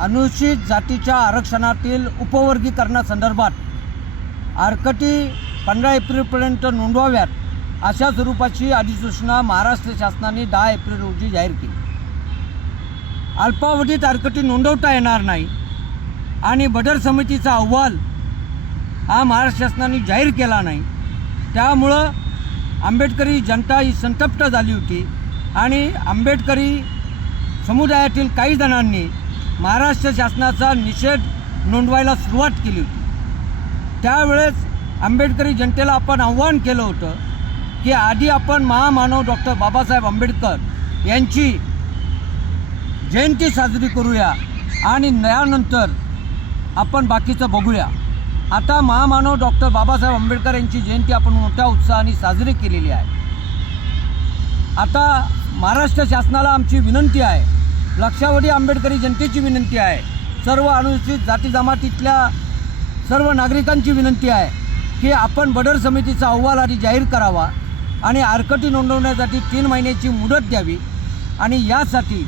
अनुसूचित जातीच्या आरक्षणातील उपवर्गीकरणासंदर्भात आरकटी 15 एप्रिलपर्यंत नोंदवाव्यात अशा स्वरूपाची अधिसूचना महाराष्ट्र शासनाने 10 एप्रिल रोजी जाहीर केली। अल्पावधीत आरकटी नोंदवता येणार नाही आणि बदर समितीचा अहवाल हा महाराष्ट्र शासनाने जाहीर केला नाही। त्यामुळं आंबेडकरी जनता ही संतप्त झाली होती आणि आंबेडकरी समुदायातील काही जणांनी महाराष्ट्र शासनाचा निषेध नोंदवायला सुरुवात केली होती। त्यावेळेस आंबेडकरी जनतेला आपण आव्हान केलं होतं की आधी आपण महामानव डॉक्टर बाबासाहेब आंबेडकर यांची जयंती साजरी करूया आणि त्यानंतर आपण बाकीचं बघूया। आता महामानव डॉक्टर बाबासाहेब आंबेडकर यांची जयंती आपण मोठ्या उत्साहाने साजरी केलेली आहे। आता महाराष्ट्र शासनाला आमची विनंती आहे, लक्षावधी आंबेडकरी जनतेची विनंती आहे, सर्व अनुसूचित जाती जमातीतल्या सर्व नागरिकांची विनंती आहे की आपण बदर समितीचा अहवाल आधी जाहीर करावा आणि आरकटी नोंदवण्यासाठी 3 महिन्याची मुदत द्यावी आणि यासाठी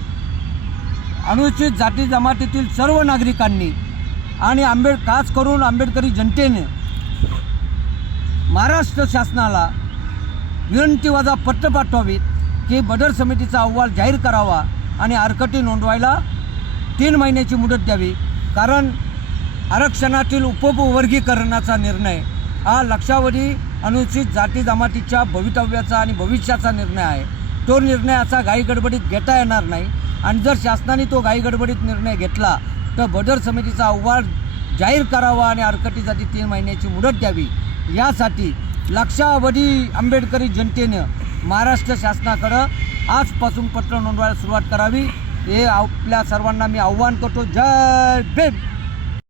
अनुसूचित जाती जमातीतील सर्व नागरिकांनी आणि खास करून आंबेडकरी जनतेने महाराष्ट्र शासनाला विनंतीवजा पत्र पाठवावीत की बदर समितीचा अहवाल जाहीर करावा आणि आरकटी नोंदवायला 3 महिन्याची मुदत द्यावी। कारण आरक्षणातील उपवर्गीकरणाचा निर्णय हा लक्षावधी अनुसूचित जाती जमातीच्या भवितव्याचा आणि भविष्याचा निर्णय आहे। तो निर्णयाचा घाईगडबडीत घेता येणार नाही आणि जर शासनाने तो घाईगडबडीत निर्णय घेतला तर बदर समितीचा अहवाल जाहीर करावा आणि आरकटीसाठी 3 महिन्याची मुदत द्यावी। यासाठी लक्षावधी आंबेडकरी जनतेनं महाराष्ट्र शासनाकडं आजपासून पत्र नोंदवायला सुरुवात करावी, हे आपल्या सर्वांना मी आव्हान करतो। जय भीम।